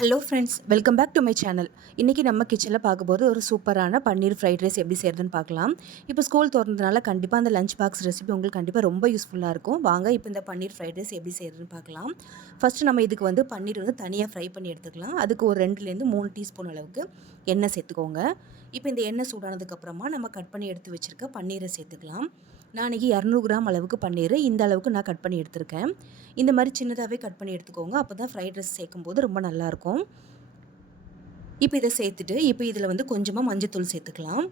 Hello friends, welcome back to my channel. இன்றைக்கி நம்ம கிச்சனில் பார்க்கும்போது ஒரு சூப்பரான பன்னீர் ஃப்ரைட் ரைஸ் எப்படி செய்கிறதுன்னு பார்க்கலாம். இப்போ ஸ்கூல் திறந்ததுனால கண்டிப்பாக அந்த லஞ்ச் பாக்ஸ் ரெசிபி உங்களுக்கு கண்டிப்பாக ரொம்ப யூஸ்ஃபுல்லாக இருக்கும். வாங்க இப்போ இந்த பன்னீர் ஃப்ரைட் ரைஸ் எப்படி செய்கிறதுன்னு பார்க்கலாம். ஃபஸ்ட்டு நம்ம இதுக்கு பன்னீர் தனியாக ஃப்ரை பண்ணி எடுத்துக்கலாம். அதுக்கு ஒரு 2லேருந்து 3 டீஸ்பூன் அளவுக்கு எண்ணெய் சேர்த்துக்கோங்க. இப்போ இந்த எண்ணெய் சூடானதுக்கப்புறமா நம்ம கட் பண்ணி எடுத்து வச்சுருக்க பன்னீரை சேர்த்துக்கலாம். நான் இன்றைக்கி 200 கிராம் அளவுக்கு பன்னீர் இந்த அளவுக்கு நான் கட் பண்ணி எடுத்திருக்கேன். இந்த மாதிரி சின்னதாகவே கட் பண்ணி எடுத்துக்கோங்க. அப்போ தான் ஃப்ரைட் ரைஸ் சேர்க்கும்போது ரொம்ப நல்லாயிருக்கும். இப்போ இதை சேர்த்துட்டு இப்போ இதில் கொஞ்சமாக மஞ்சத்தூள் சேர்த்துக்கலாம்.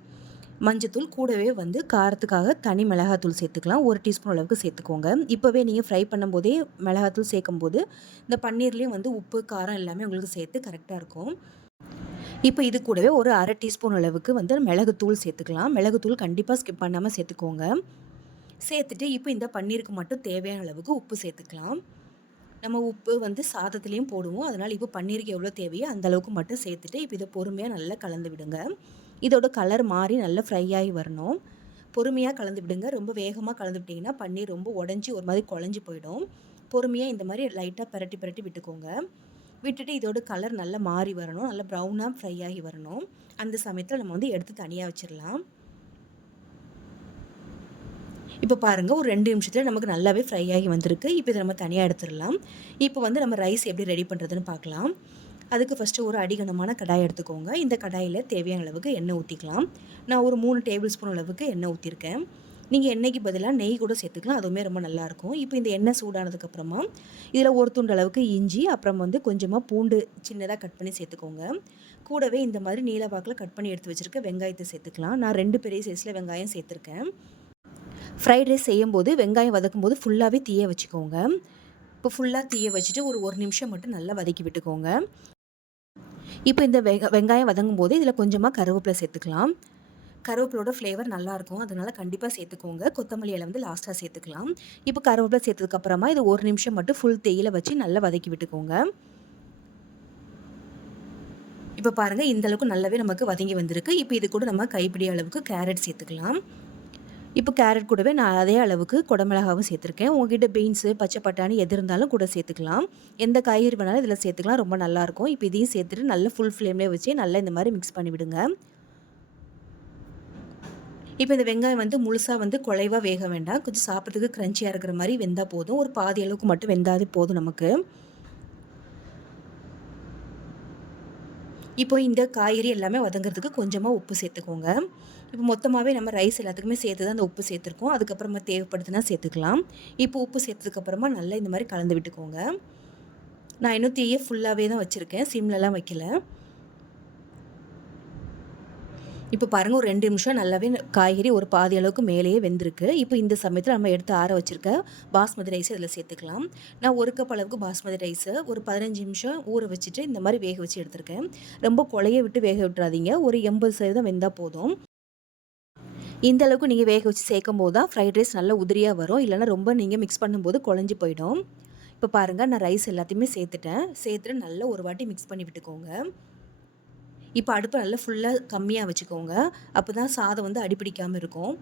மஞ்சத்தூள் கூடவே காரத்துக்காக தனி மிளகாத்தூள் சேர்த்துக்கலாம். 1 டீஸ்பூன் அளவுக்கு சேர்த்துக்கோங்க. இப்போவே நீங்கள் ஃப்ரை பண்ணும்போதே மிளகாத்தூள் சேர்க்கும்போது இந்த பன்னீர்லேயும் உப்பு காரம் எல்லாமே உங்களுக்கு சேர்த்து கரெக்டாக இருக்கும். இப்போ இது கூடவே ஒரு 1/2 டீஸ்பூன் அளவுக்கு மிளகுத்தூள் சேர்த்துக்கலாம். மிளகுத்தூள் கண்டிப்பாக ஸ்கிப் பண்ணாமல் சேர்த்துக்கோங்க. சேர்த்துட்டு இப்போ இந்த பன்னீருக்கு மட்டும் தேவையான அளவுக்கு உப்பு சேர்த்துக்கலாம். நம்ம உப்பு சாதத்துலேயும் போடுவோம். அதனால் இப்போ பன்னீருக்கு எவ்வளோ தேவையோ அந்த அளவுக்கு மட்டும் சேர்த்துட்டு இப்போ இதை பொறுமையாக நல்லா கலந்து விடுங்க. இதோட கலர் மாறி நல்லா ஃப்ரை ஆகி வரணும். பொறுமையாக கலந்து விடுங்க. ரொம்ப வேகமாக கலந்து விட்டிங்கன்னா பன்னீர் ரொம்ப உடஞ்சி ஒரு மாதிரி குழஞ்சி போயிடும். பொறுமையாக இந்த மாதிரி லைட்டாக பிரட்டி பிரட்டி விட்டுக்கோங்க. விட்டுட்டு இதோட கலர் நல்லா மாறி வரணும். நல்லா ப்ரௌனாக ஃப்ரை ஆகி வரணும். அந்த சமயத்தில் நம்ம எடுத்து தனியாக வச்சிடலாம். இப்போ பாருங்கள், ஒரு 2 நிமிஷத்தில் நமக்கு நல்லாவே ஃப்ரை ஆகி வந்திருக்கு. இப்போ இதை நம்ம தனியாக எடுத்துடலாம். இப்போ நம்ம ரைஸ் எப்படி ரெடி பண்ணுறதுன்னு பார்க்கலாம். அதுக்கு ஃபஸ்ட்டு ஒரு அடிகனமான கடாய் எடுத்துக்கோங்க. இந்த கடாயில் தேவையான அளவுக்கு எண்ணெய் ஊற்றிக்கலாம். நான் ஒரு 3 டேபிள் ஸ்பூன் அளவுக்கு எண்ணெய் ஊற்றிருக்கேன். நீங்கள் எண்ணெய்க்கு பதிலாக நெய் கூட சேர்த்துக்கலாம். அதுவுமே ரொம்ப நல்லாயிருக்கும். இப்போ இந்த எண்ணெய் சூடானதுக்கப்புறமா இதில் ஒரு துண்டு அளவுக்கு இஞ்சி, அப்புறம் கொஞ்சமாக பூண்டு சின்னதாக கட் பண்ணி சேர்த்துக்கோங்க. கூடவே இந்த மாதிரி நீளவாக்கில் கட் பண்ணி எடுத்து வச்சுருக்க வெங்காயத்தை சேர்த்துக்கலாம். நான் 2 பெரிய சைஸில் வெங்காயம் சேர்த்துருக்கேன். ஃப்ரைட் ரைஸ் செய்யும்போது வெங்காயம் வதக்கும் போது ஃபுல்லாகவே தீய வச்சுக்கோங்க. இப்போ ஃபுல்லாக தீய வச்சுட்டு ஒரு நிமிஷம் மட்டும் நல்லா வதக்கி விட்டுக்கோங்க. இப்போ இந்த வெங்காயம் வதங்கும் போது இதில் கொஞ்சமாக கருவேப்பிலை சேர்த்துக்கலாம். கருவேப்பிலோட ஃப்ளேவர் நல்லாயிருக்கும். அதனால் கண்டிப்பாக சேர்த்துக்கோங்க. கொத்தமல்லி இலை லாஸ்ட்டாக சேர்த்துக்கலாம். இப்போ கருவேப்பிலை சேர்த்ததுக்கப்புறமா இது ஒரு நிமிஷம் மட்டும் ஃபுல் தேயில வச்சு நல்லா வதக்கி விட்டுக்கோங்க. இப்போ பாருங்கள், இந்தளவுக்கு நல்லாவே நமக்கு வதங்கி வந்திருக்கு. இப்போ இது கூட நம்ம கைப்பிடி அளவுக்கு கேரட் சேர்த்துக்கலாம். இப்போ கேரட் கூடவே நான் அதே அளவுக்கு குடமிளகாவும் சேர்த்துருக்கேன். உங்ககிட்ட பீன்ஸு, பச்சை பட்டாணி எது இருந்தாலும் கூட சேர்த்துக்கலாம். எந்த காய்கறி வேணாலும் இதில் சேர்த்துக்கலாம். ரொம்ப நல்லாயிருக்கும். இப்போ இதையும் சேர்த்துட்டு நல்லா ஃபுல் ஃப்ளேம்லேயே வச்சு நல்லா இந்த மாதிரி மிக்ஸ் பண்ணி விடுங்க. இப்போ இந்த வெங்காயம் முழுசாக குழைவாக வேக வேண்டாம். கொஞ்சம் சாப்பிட்றதுக்கு க்ரன்ச்சியாக இருக்கிற மாதிரி வெந்தால் போதும். ஒரு பாதி அளவுக்கு மட்டும் வெந்தாலே போதும் நமக்கு. இப்போ இந்த காய்கறி எல்லாமே வதங்கிறதுக்கு கொஞ்சமாக உப்பு சேர்த்துக்கோங்க. இப்போ மொத்தமாகவே நம்ம ரைஸ் எல்லாத்துக்குமே சேர்த்து தான் அந்த உப்பு சேர்த்துருக்கோம். அதுக்கப்புறமா தேவைப்படுதுன்னா சேர்த்துக்கலாம். இப்போ உப்பு சேர்த்ததுக்கப்புறமா நல்லா இந்த மாதிரி கலந்து விட்டுக்கோங்க. நான் இன்னும் தீயை ஃபுல்லாகவே தான் வச்சுருக்கேன். சிம்லலாம் வைக்கல. இப்போ பாருங்கள், ஒரு 2 நிமிஷம் நல்லாவே காய்கறி ஒரு பாதி அளவுக்கு மேலேயே வெந்திருக்கு. இப்போ இந்த சமயத்தில் நம்ம எடுத்து ஆற வச்சுருக்க பாஸ்மதி ரைஸ் இதில் சேர்த்துக்கலாம். நான் 1 கப் அளவுக்கு பாஸ்மதி ரைஸை ஒரு 15 நிமிஷம் ஊற வச்சுட்டு இந்த மாதிரி வேக வச்சு எடுத்திருக்கேன். ரொம்ப குழைய விட்டு வேக விட்டுறாதீங்க. ஒரு 80% வெந்தால் போதும். இந்த அளவுக்கு நீங்கள் வேக வச்சு சேர்க்கும் போது தான் ஃப்ரைட் ரைஸ் நல்லா உதிரியாக வரும். இல்லைனா ரொம்ப நீங்கள் மிக்ஸ் பண்ணும்போது குழஞ்சி போயிடும். இப்போ பாருங்கள், நான் ரைஸ் எல்லாத்தையுமே சேர்த்துட்டு நல்லா ஒரு வாட்டி மிக்ஸ் பண்ணி விட்டுக்கோங்க. இப்போ அடுப்பை நல்லா ஃபுல்லாக கம்மியாக வச்சுக்கோங்க. அப்போ தான் சாதம் அடிப்பிடிக்காமல் இருக்கும்.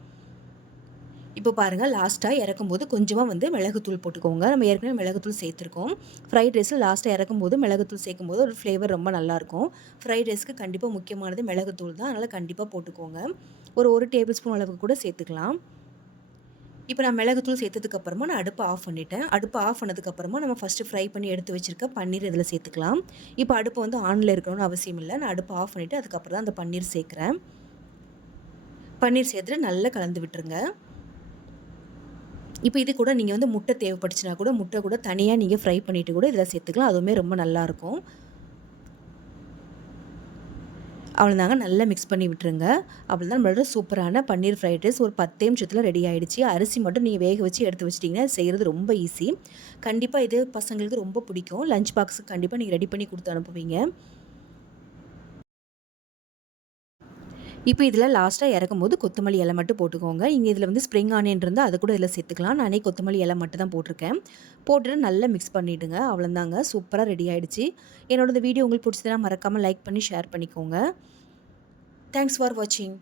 இப்போ பாருங்கள், லாஸ்ட்டாக இறக்கும்போது கொஞ்சமாக மிளகுத்தூள் போட்டுக்கோங்க. நம்ம ஏற்கனவே மிளகுத்தூள் சேர்த்துருக்கோம். ஃப்ரைட் ரைஸில் லாஸ்ட்டாக இறக்கும்போது மிளகுத்தூள் சேர்க்கும்போது ஒரு ஃப்ளேவர் ரொம்ப நல்லாயிருக்கும். ஃப்ரைட் ரைஸ்க்கு கண்டிப்பாக முக்கியமானது மிளகுத்தூள் தான். அதனால் கண்டிப்பாக போட்டுக்கோங்க. ஒரு டேபிள் ஸ்பூன் அளவுக்கு கூட சேர்த்துக்கலாம். இப்போ நான் மிளகுத்தூள் சேர்த்ததுக்கப்புறமா நான் அடுப்பை ஆஃப் பண்ணிட்டேன். அடுப்பை ஆஃப் பண்ணதுக்கப்புறமா நம்ம ஃபஸ்ட்டு ஃப்ரை பண்ணி எடுத்து வச்சுருக்க பன்னீர் இதில் சேர்த்துக்கலாம். இப்போ அடுப்பு ஆனில் இருக்கணும்னு அவசியம் இல்லை. நான் அடுப்பை ஆஃப் பண்ணிவிட்டு அதுக்கப்புறம் தான் அந்த பன்னீர் சேர்க்குறேன். பன்னீர் சேர்த்துட்டு நல்லா கலந்து விட்டுருங்க. இப்போ இது கூட நீங்கள் முட்டை தேவைப்பட்டுச்சுன்னா கூட முட்டை கூட தனியாக நீங்கள் ஃப்ரை பண்ணிவிட்டு கூட இதில் சேர்த்துக்கலாம். அதுவுமே ரொம்ப நல்லாயிருக்கும். அவ்வளோதாங்க, நல்லா மிக்ஸ் பண்ணி விட்டுருங்க. அவ்வளோதான், நம்மளோட சூப்பரான பன்னீர் ஃப்ரைட் ரைஸ் ஒரு 10 நிமிஷத்தில் ரெடி ஆகிடுச்சு. அரிசி மட்டும் நீங்கள் வேக வச்சு எடுத்து வச்சிட்டிங்கன்னா செய்கிறது ரொம்ப ஈஸி. கண்டிப்பாக இது பசங்களுக்கு ரொம்ப பிடிக்கும். லஞ்ச் பாக்ஸுக்கு கண்டிப்பாக நீங்கள் ரெடி பண்ணி கொடுத்து அனுப்புவீங்க. இப்போ இதில் லாஸ்ட்டாக இறக்கும்போது கொத்தமல்லி இலை மட்டும் போட்டுக்கோங்க. இங்கே இதில் ஸ்ப்ரிங் ஆனியன் இருந்தால் அதை கூட இதில் சேர்த்துக்கலாம். நானே கொத்தமல்லி இலை மட்டும் தான் போட்டிருக்கேன். போட்டுட்டு நல்லா மிக்ஸ் பண்ணிவிடுங்க. அவ்வளோதாங்க, சூப்பராக ரெடி ஆகிடுச்சு. என்னோட இந்த வீடியோ உங்களுக்கு பிடிச்சதுன்னா மறக்காமல் லைக் பண்ணி ஷேர் பண்ணிக்கோங்க. தேங்க்ஸ் ஃபார் வாட்சிங்.